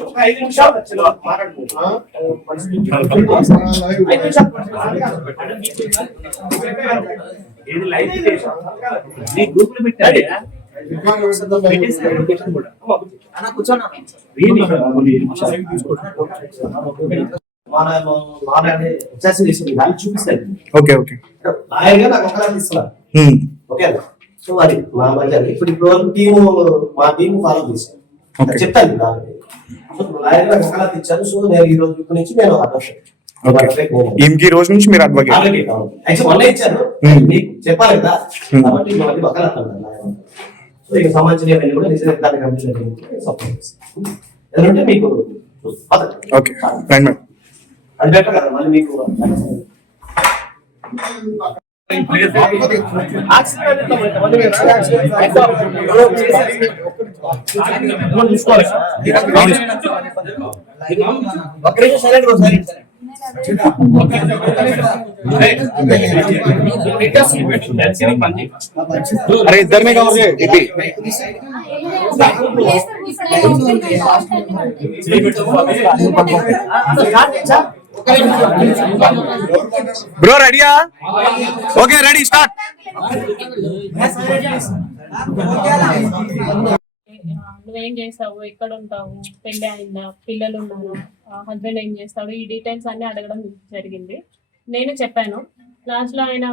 ఒక ఐదు నిమిషాలు లైవ్ నీ గ్రూప్లో ఓకే ఓకే. నాకు ఒకలా ఇస్తున్నారు. ఓకే సో అది మా మధ్య ఇప్పుడు టీము మా టీము ఫాలో చేశాను. చెప్తాను ఇచ్చాను సో నేను ఈ రోజు నుంచి నేను. ఈమెకి రోజు నుంచి మీరు అడ్వకేట్ Hmm. మీకు చెప్పాలి కదా. Hmm. కాబట్టి సో ఇక ఇవన్నీ కూడా ఎందుకంటే మీకు. ఓకే రైట్ కదా. మళ్ళీ మీకు అరే ఇద్దరు మీద ఇది బ్రో రెడీయా ఓకే రెడీ స్టార్ట్ నువ్వేం చేస్తావు ఎక్కడ ఉంటావు పెళ్ళి అయిందా? పిల్లలు ఉన్నారు హస్బెండ్ ఏం చేస్తాడు? ఈ డీటెయిల్స్ అన్ని అడగడం జరిగింది. నేను చెప్పాను. లాస్ట్లో ఆయన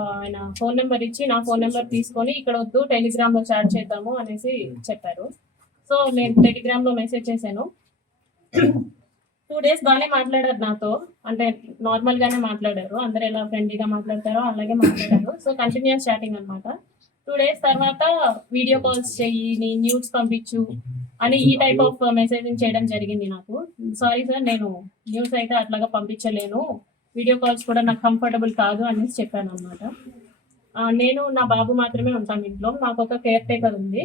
ఆయన ఫోన్ నెంబర్ ఇచ్చి నా ఫోన్ నెంబర్ తీసుకొని ఇక్కడ వద్దు టెలిగ్రామ్లో చాట్ చేద్దాము అనేసి చెప్పారు. సో నేను టెలిగ్రామ్లో మెసేజ్ చేశాను. టూ డేస్ బాగానే మాట్లాడారు నాతో. అంటే నార్మల్ గానే మాట్లాడారు. అందరు ఎలా ఫ్రెండ్లీగా మాట్లాడతారో అలాగే మాట్లాడారు. సో కంటిన్యూస్ చాటింగ్ అనమాట టూ డేస్ తర్వాత వీడియో కాల్స్ చెయ్యి నీ న్యూస్ పంపించు అని ఈ టైప్ ఆఫ్ మెసేజింగ్ చేయడం జరిగింది నాకు. సారీ సార్ నేను న్యూస్ అయితే అట్లాగా పంపించలేను. వీడియో కాల్స్ కూడా నాకు కంఫర్టబుల్ కాదు అనేసి చెప్పాను అనమాట నేను నా బాబు మాత్రమే ఉంటాను ఇంట్లో. నాకు ఒక కేర్ టేకర్ ఉంది.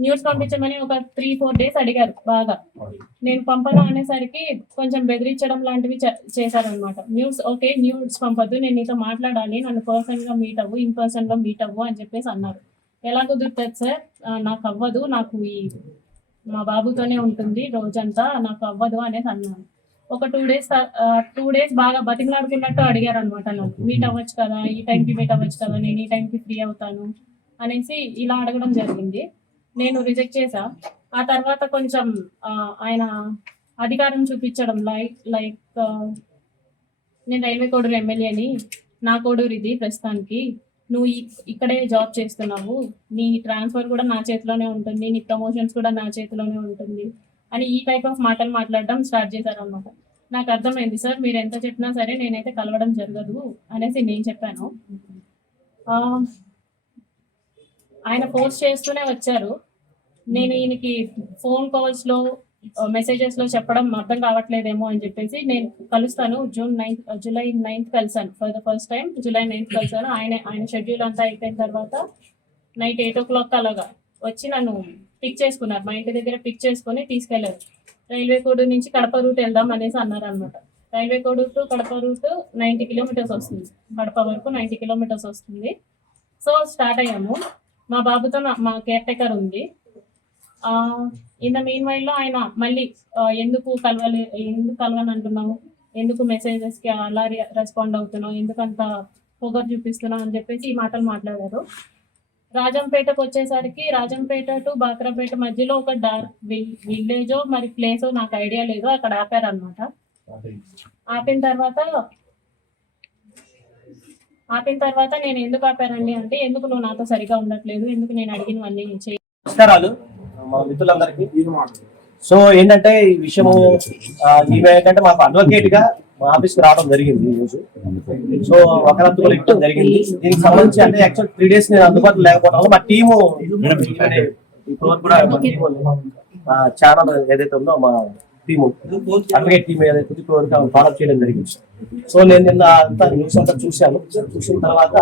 న్యూస్ పంపించమని ఒక త్రీ ఫోర్ డేస్ అడిగారు బాగా. నేను పంపను అనేసరికి కొంచెం బెదిరించడం లాంటివి చే- చేశారనమాట న్యూస్ ఓకే న్యూస్ పంపద్దు నేను నీతో మాట్లాడాలి నన్ను పర్సన్గా మీట్ అవ్వు ఇన్ పర్సన్లో మీట్ అవ్వు అని చెప్పేసి అన్నారు. ఎలా కుదురుతుంది సార్ నాకు అవ్వదు నాకు ఈ మా బాబుతోనే ఉంటుంది రోజంతా నాకు అవ్వదు అనేసి అన్నాను ఒక టూ డేస్ టూ డేస్ బాగా బతిమలాడుకున్నట్టు అడిగారు అనమాట నాకు మీట్ అవ్వచ్చు కదా ఈ టైంకి మీట్ అవ్వచ్చు కదా నేను ఈ టైంకి ఫ్రీ అవుతాను అనేసి ఇలా అడగడం జరిగింది. నేను రిజెక్ట్ చేశా. ఆ తర్వాత కొంచెం ఆయన అధికారం చూపించడం లైక్ లైక్ నేను రైల్వే కోడూరు ఎమ్మెల్యేని నా కోడూరు ఇది ప్రస్తుతానికి. నువ్వు ఇక్కడే జాబ్ చేస్తున్నావు. నీ ట్రాన్స్ఫర్ కూడా నా చేతిలోనే ఉంటుంది. నీ ప్రమోషన్స్ కూడా నా చేతిలోనే ఉంటుంది. అని ఈ టైప్ ఆఫ్ మాటలు మాట్లాడడం స్టార్ట్ చేశారనమాట నాకు అర్థమైంది సార్ మీరు ఎంత చెప్పినా సరే నేనైతే కలవడం జరగదు అనేసి నేను చెప్పాను. ఆయన ఫోర్స్ చేస్తూనే వచ్చారు. నేను ఈయనకి ఫోన్ కాల్స్లో మెసేజెస్లో చెప్పడం అర్థం కావట్లేదేమో అని చెప్పేసి నేను కలుస్తాను. June ninth July ninth కలిసాను for the first time July ninth కలిసాను ఆయన ఆయన షెడ్యూల్ అంతా అయిపోయిన తర్వాత నైట్ ఎయిట్ ఓ క్లాక్ అలాగా వచ్చి నన్ను పిక్ చేసుకున్నారు. మా ఇంటి దగ్గర పిక్ చేసుకొని తీసుకెళ్ళారు. రైల్వే కోడూరు నుంచి కడప రూట్ వెళ్దాం అనేసి అన్నారు అనమాట railway Koduru to Kadapa route ninety kilometres వస్తుంది. కడప వరకు నైంటీ కిలోమీటర్స్ వస్తుంది. సో స్టార్ట్ అయ్యాము. మా బాబుతో మా కేర్ టేకర్ ఉంది. ఇన్ ద మెయిన్ వైల్లో ఆయన మళ్ళీ ఎందుకు కలవాలి ఎందుకు కలవని అంటున్నావు ఎందుకు మెసేజెస్కి అలా రెస్పాండ్ అవుతున్నావు? ఎందుకు అంత పొగరు చూపిస్తున్నావు? అని చెప్పేసి ఈ మాటలు మాట్లాడారు. రాజంపేటకు వచ్చేసరికి రాజంపేట టు బాక్రాపేట మధ్యలో ఒక డార్క్ విలేజో మరి ప్లేసో నాకు ఐడియా లేదు. అక్కడ ఆపారు అనమాట ఆపిన తర్వాత ఆపిన తర్వాత నేను ఎందుకు ఆపానండి అంటే ఎందుకు నువ్వు నాతో సరిగా ఉండట్లేదు ఎందుకు నేను అడిగినవన్నీ నమస్కారాలు. మా మిత్రులందరికీ. సో ఏంటంటే ఈ విషయము ఏంటంటే మాకు అడ్వకేట్గా మా ఆఫీస్కి రావడం జరిగింది ఈ రోజు. సో ఒక ఇవ్వడం జరిగింది. దీనికి సంబంధించి అంటే యాక్చువల్ త్రీ డేస్ నేను అందుబాటులో లేకపోవడం మా టీము ఇప్పుడు కూడా మా టీము ఛానల్ ఏదైతే ఉందో మా టీము అడ్వకేట్ టీం ఏదైతే ఇప్పుడు వరకు ఫాలో చేయడం జరిగింది. సో నేను నిన్న అంతా న్యూస్ అంతా చూశాను. చూసిన తర్వాత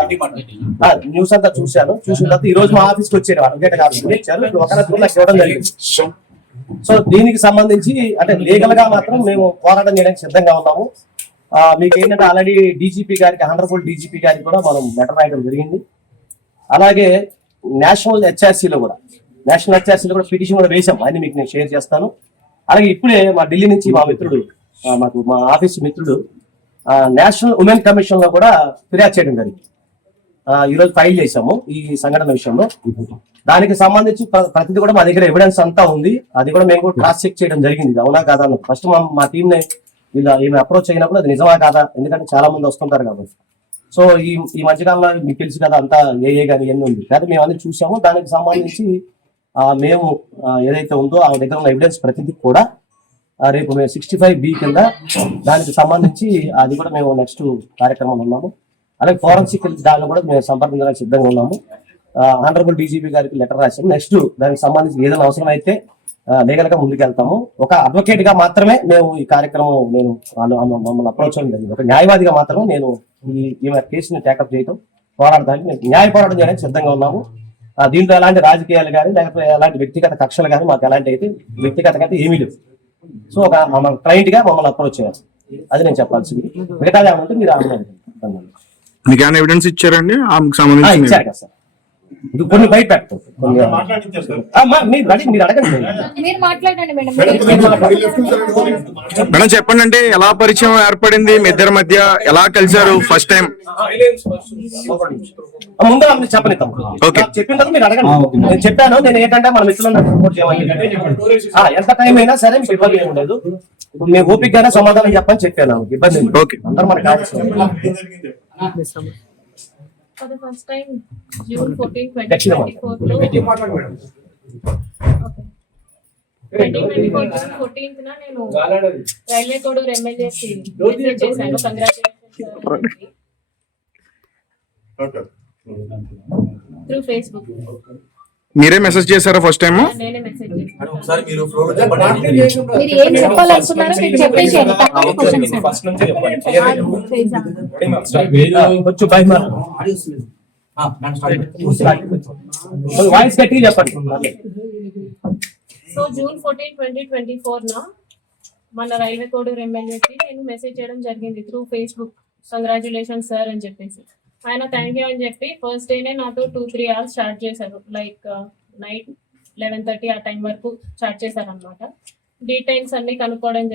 న్యూస్ అంతా చూశాను. చూసిన తర్వాత ఈ రోజు మా ఆఫీస్కి వచ్చారు అడ్వకేట్ ఆఫీస్ వచ్చారు. ఇప్పుడు ఒక నాకు ఇవ్వడం జరిగింది. సో దీనికి సంబంధించి అంటే లీగల్గా మాత్రం మేము పోరాటం చేయడానికి సిద్ధంగా ఉన్నాము. మీకు ఏంటంటే ఆల్రెడీ డీజీపీ గారికి హండ్రఫుల్ డీజీపీ గారికి కూడా మనం లెటర్ రాయడం జరిగింది. అలాగే నేషనల్ హెచ్ఆర్సీలో కూడా నేషనల్ అథారిటీలో కూడా పిటిషన్ కూడా వేసాం ఆయన మీకు నేను షేర్ చేస్తాను. అలాగే ఇప్పుడే మా ఢిల్లీ నుంచి మా మిత్రుడు మాకు మా ఆఫీస్ మిత్రుడు నేషనల్ ఉమెన్ కమిషన్లో కూడా ఫిర్యాదు చేయడం జరిగింది. ఆ, ఈ రోజు ఫైల్ చేశాము ఈ సంఘటన విషయంలో. దానికి సంబంధించి ప్ర- ప్రతిదీ కూడా మా దగ్గర ఎవిడెన్స్ అంతా ఉంది. అది కూడా మేము కూడా క్రాస్ చెక్ చేయడం జరిగింది. అవునా కాదా ఫస్ట్ మా మా టీం ని వీళ్ళు ఈమె అప్రోచ్ అయినప్పుడు అది నిజమా కాదా? ఎందుకంటే చాలా మంది వస్తుంటారు కాబట్టి. సో ఈ ఈ మధ్యకాలంలో మీకు తెలుసు కదా అంతా ఏ ఏ కానీ ఎన్ని ఉంది. కానీ మేము అన్ని చూసాము. దానికి సంబంధించి మేము ఏదైతే ఉందో ఆ దగ్గర ఉన్న ఎవిడెన్స్ ప్రతిదీ కూడా రేపు మేము సిక్స్టీ ఫైవ్ బి కింద దానికి సంబంధించి అది కూడా మేము నెక్స్ట్ కార్యక్రమం ఉన్నాము. అలాగే ఫోరెన్సిక్ దానిలో కూడా మేము సంప్రదించడానికి సిద్ధంగా ఉన్నాము. ఆనరబుల్ డీజీపీ గారికి లెటర్ రాసాము నెక్స్ట్ దానికి సంబంధించి ఏదైనా అవసరం అయితే లీగల్గా ముందుకెళ్తాము. ఒక అడ్వకేట్గా మాత్రమే మేము ఈ కార్యక్రమం నేను వాళ్ళు మమ్మల్ని అప్రోచ్ అవ్వడం ఒక న్యాయవాదిగా మాత్రమే నేను ఈ కేసుని టేకప్ చేయటం పోరాడడానికి మేము న్యాయ పోరాటం చేయడానికి సిద్ధంగా ఉన్నాము. దీంట్లో ఎలాంటి రాజకీయాలు కానీ లేకపోతే ఎలాంటి వ్యక్తిగత కక్షలు కానీ మాకు ఎలాంటి అయితే వ్యక్తిగతంగా అయితే ఏమీ లేవు. సో ఒక మన క్లయింట్గా మమ్మల్ని అప్రోచ్ చేయాలి. అది నేను చెప్పాల్సింది. మిగతా ఏమంటే మీరు ఆమె మీకు ఏమైనా ఎవిడెన్స్ ఇచ్చారండి? ఆమెకు సంబంధించి ఇచ్చారు కదా సార్. కొన్ని బయట మేడం. మేడం చెప్పండి అంటే ఎలా పరిచయం ఏర్పడింది మీ ఇద్దరి మధ్య? ఎలా కలిసారు ఫస్ట్ టైం ముందు. నాకు చెప్పిన తర్వాత మీరు అడగండి. నేను చెప్పాను నేను ఏంటంటే మన మిత్రులను సపోర్ట్ ఆ, ఎంత టైం అయినా సరే మీకు ఇబ్బంది ఏమి ఉండదు. ఇప్పుడు మేము ఓపిక గానే సమాధానం చెప్పని చెప్పాను ఇబ్బంది. అందరూ మనకు కావాల్సింది for the first time June fourteen twenty twenty four twenty June fourteenth నా నేను రైల్వే కోడూరు ఎమ్మెల్యేకి విజిట్ చేశాను. త్రూ ఫేస్బుక్ మీరే మెసేజ్ చేశారా ఫస్ట్ టైం వాయిస్ చెప్పండి. So June fourteen twenty twenty four నా మన రైల్వే కోడూరు ఎమ్మెల్యేకి నేను మెసేజ్ చేయడం జరిగింది త్రూ ఫేస్బుక్ కంగ్రాచులేషన్ సార్ అని చెప్పేసి. ఆయన థ్యాంక్ యూ అని చెప్పి ఫస్ట్ డేనే నాతో టూ త్రీ అవర్స్ స్టార్ట్ చేశారు. లైక్ నైట్ లెవెన్ థర్టీ ఆ టైం వరకు స్టార్ట్ చేశారు అనమాట డీటెయిల్స్ అన్ని కనుక్కోవడం